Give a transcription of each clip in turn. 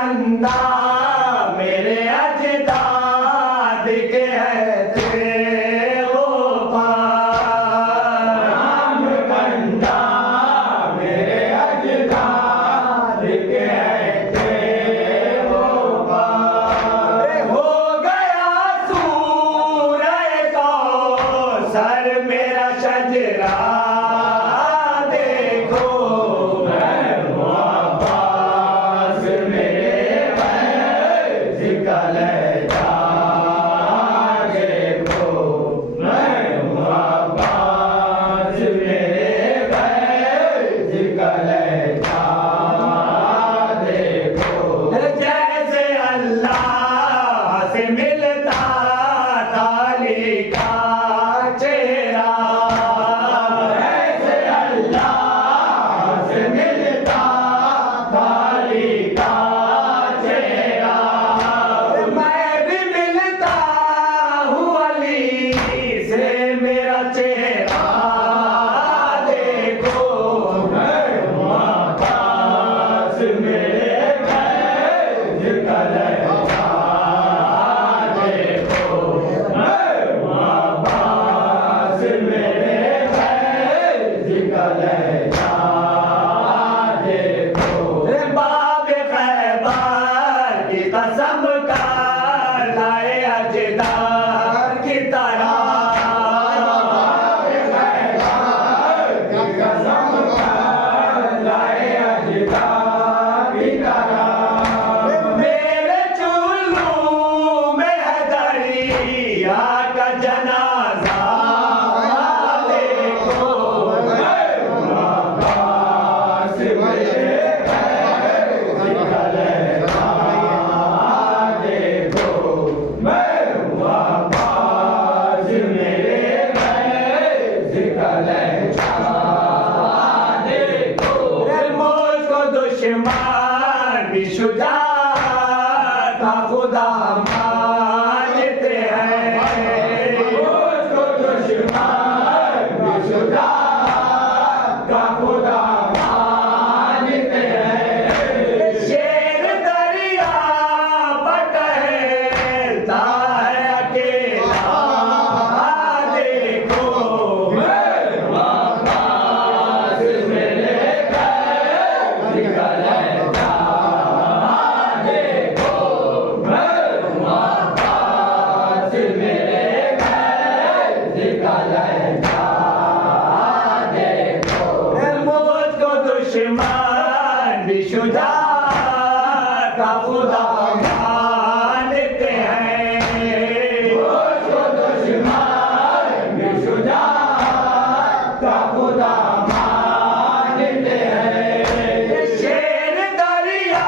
कंधा मेरे अजदाद के थे वो पार। राम कंधा मेरे अजदाद के थे वो पार। हो गया सूरज कौसर मेरा शजरा देखो। मैं हूँ अब्बास मेरे फैज़ का लहजा देखो। मैं हूँ अब्बास मेरे फैज़ का लहजा देखो। जैसे अल्लाह से मिलता ताली का चेहरा। ऐसे अल्लाह से मिलता ताली का चेहरा। मैं भी मिलता हूँ अली से मेरा चेहरा देखो। मैं हूँ अब्बास मेरे फैज़ का लहजा देखो। मैं हूँ अब्बास मेरे फैज़ का लहजा देखो। बाब खैबर की कसम का लाए अजदार की तरह। कसम का लाए अजदार की तरह। मेरे चुल्लू में है दरिया का जनाजा देखो। मैं हूँ अब्बास मेरे फैज़ का लहजा देखो। मैं हूँ अब्बास मेरे फैज़ का लहजा देखो। मुझको दुश्मन भी शुजाअत का खुदा मानते हैं। मुझको दुश्मन भी शुजाअत का खुदा मानते हैं। शेर दरिया पर टहलता है अकेला देखो। मैं हूँ अब्बास मेरे फैज़ का लहजा देखो। मैं हूँ अब्बास मेरे फैज़ का लहजा देखो। मुझको दुश्मन भी शुजाअत का खुदा मानते हैं। मुझको दुश्मन भी शुजाअत का खुदा मानते हैं। शेर दरिया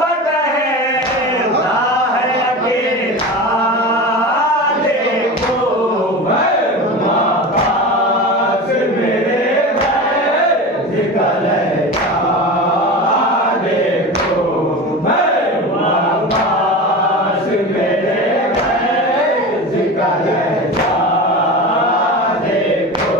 पर टहलता है अकेला देखो। मैं हूँ अब्बास मेरे फैज़ का लहजा देखो। मैं हूँ अब्बास मेरे फैज़ का लहजा देखो।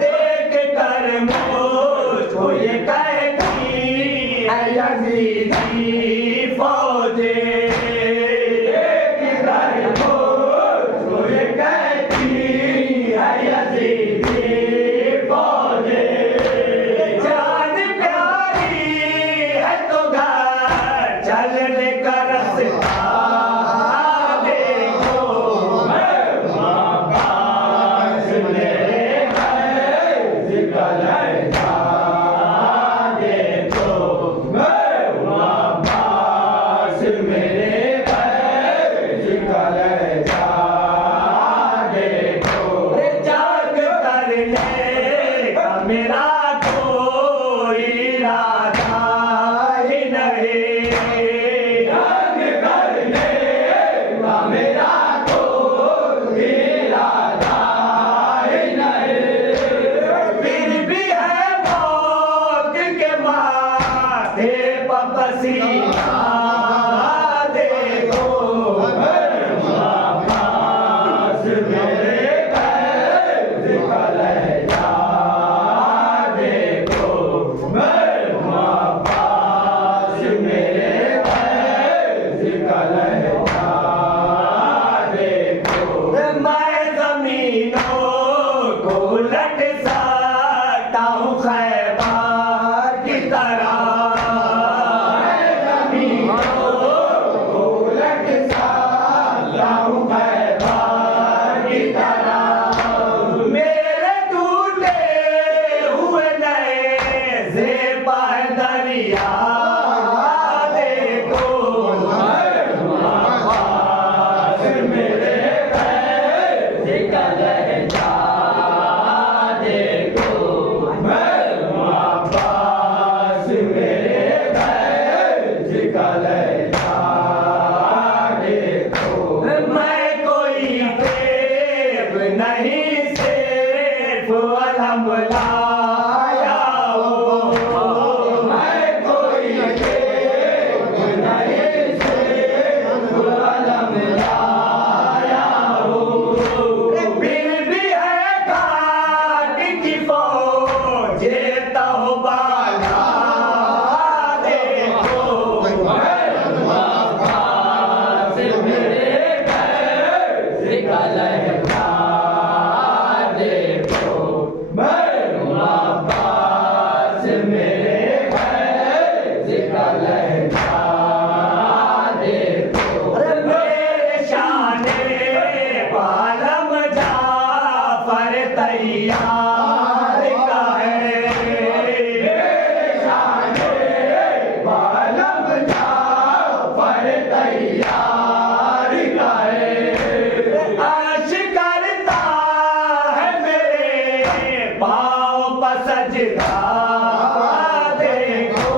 देख कर मुझको ये कहती है यज़ीदी फौजे। किधर मुझको ये कहती है यज़ीदी फौजे। जान प्यारी है तो घर चलने का रास्ता देखो। मैं हूँ अब्बास मेरे फैज़ का लहजा देखो। मैं हूँ अब्बास मेरे फैज़ का लहजा देखो। जाग करने का मेरा कोई इरादा ही नहीं। लाया हो मैं कोई देख नहीं से आलम लाया हूँ फिर भी है घाट की फौज तौबा देखो से मेरे घर निकल देखो मैं वापस मेरे घर निकल देखो अरे मेरे शाने बालम जाफर तैयार का है बालम जाफर तैयार का है अर्श करता है मेरे पाँव पर सजदा देखो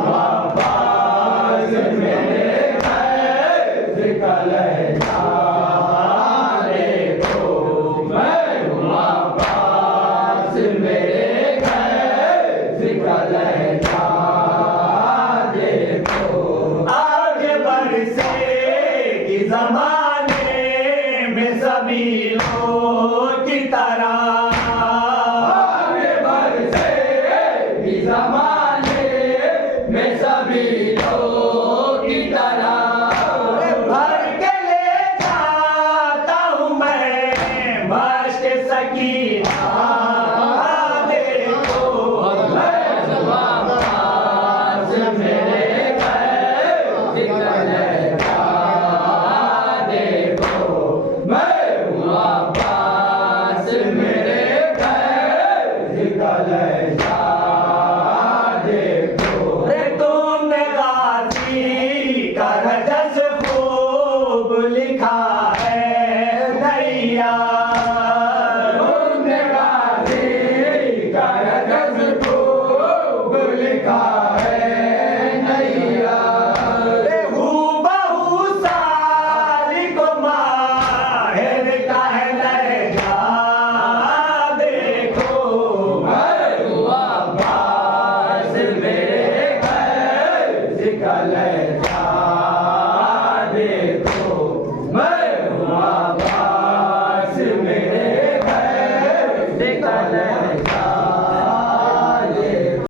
वापस मेरे घर निकल देखो मैं वापस मेरे घर निकल देखो आगे बरसेगी जमाने में सभी लोग की तरह आगे बढ़े ज़माने में सभी लोग की तरह भर के ले जाता हूँ मैं मश्क सकीना देखो वापस मेरे घर निकल देखो मैं वापस मेरे घर निकल देखो रे तुमने गाजी का रजस खूब लिखा है नैया तुमने गाजी का रजस खूब लिखा है नैया रे हूबहू साली को माहिर का है लहजा देखो मैं वापस मेरे घर निकल